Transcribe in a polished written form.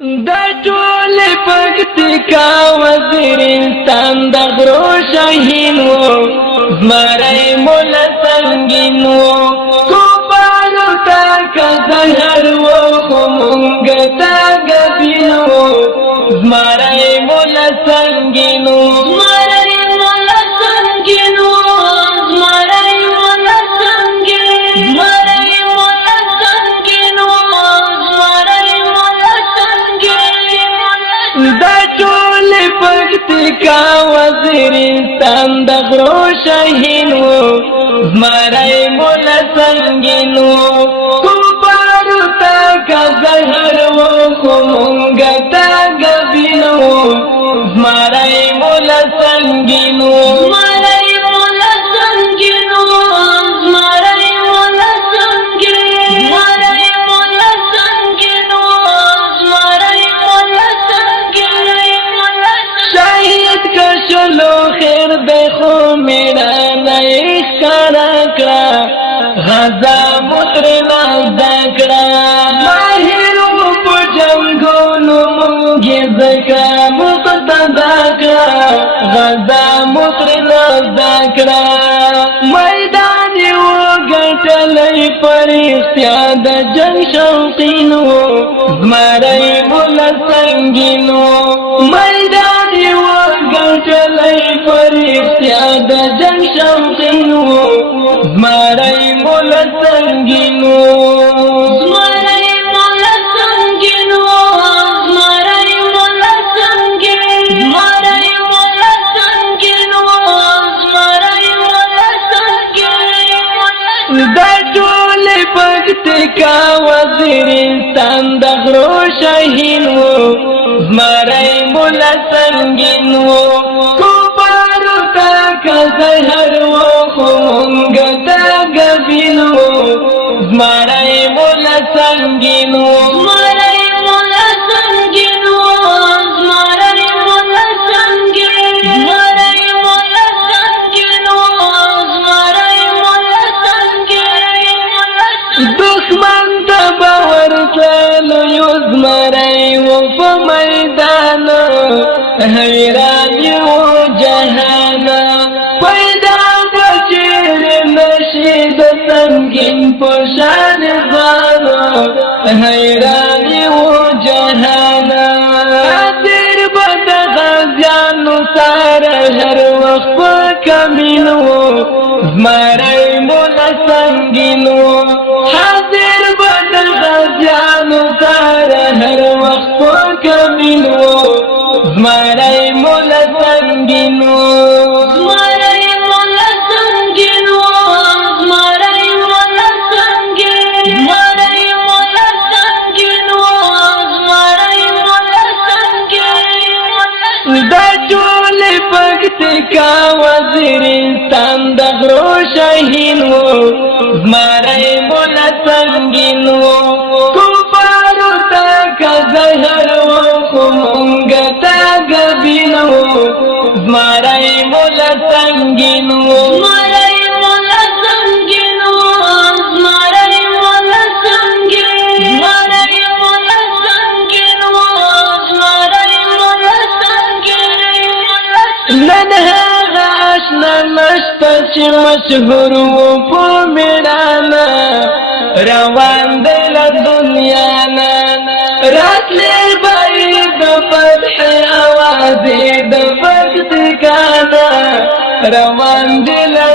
دا ټول پکتیکا وزیرستان د غرو شاهین وو زمری مولا سنگین وو کوپانو تا که زهر وو خو مونږ تا ګبین وو زمری مولا سنگین وو زمری مولا سنگین وو زمری مولا سنگین زمری مولا سنگین وو زمری مولا دا ټول پکتیکا وزیرستان د غرو شاهین وو زمری مولا سنگین وو کوپانو تا که زهر وو خو مونږ تا ګبین وو زمری مولا سنگین وو زمری مولا سنگین وو زمری مولا سنگین زمری مولا سنگین وو زمری مولا شاهد کشلو خیر دے خو میرا نئی خارا کرا غزا مطرنا دکڑا ماہر پو جنگونو مونگی زکا مقتدا کرا غزا مطرنا دکڑا میدانی و گٹلی پر اختیاد جنگ شوقینو زمری مولا سنگینو میدانی و گٹلی پر اختیاد جنگ شوقینو زمری مولا سنگینو زمری مولا سنگینو زمری مولا سنگین زمری مولا سنگینو زمری مولا سنگین دا ټول پکتیکا وزیرستان د غرو شاهین وو زمری مولا سنگین وو کوپانو تا که زهر وو خو مونږ تا ګبین وو زمری مولا سنگین وو زمری مولا سنگین وو زمری مولا سنگین زمری مولا سنگین وو زمری مولا سنگین دښمن ته به ورتلو یو زمری وو په میدان حیران یو جهان پیدا بچیر نشي د سنگین په شان ځان حیران یو جهان حاضر به د غازیانو سره هر وخت په کمین وو زمری مولا سنگین وو حاضر به د غازیانو سره هر وخت په کمین وو زمری مولا سنگین وو زمری مولا سنگین وو زمری مولا سنگین زمری مولا سنگین وو زمری مولا سنگین دا ټول پکتیکا وزیرستان د غرو شاهین وو زمری مولا سنگین وو کوپانو تا که زهر وو خو مونږ تا ګبین وو زمری مولا سنگین وو زمری مولا سنگین وو زمری مولا سنگین زمری مولا سنگین وو زمری مولا سنگین نن هغه آشنا نشته چې مشهور وو په میړانه روان دی له دنیا نه راتلی به د فتح اوازې د پکتیکا نه روان دی له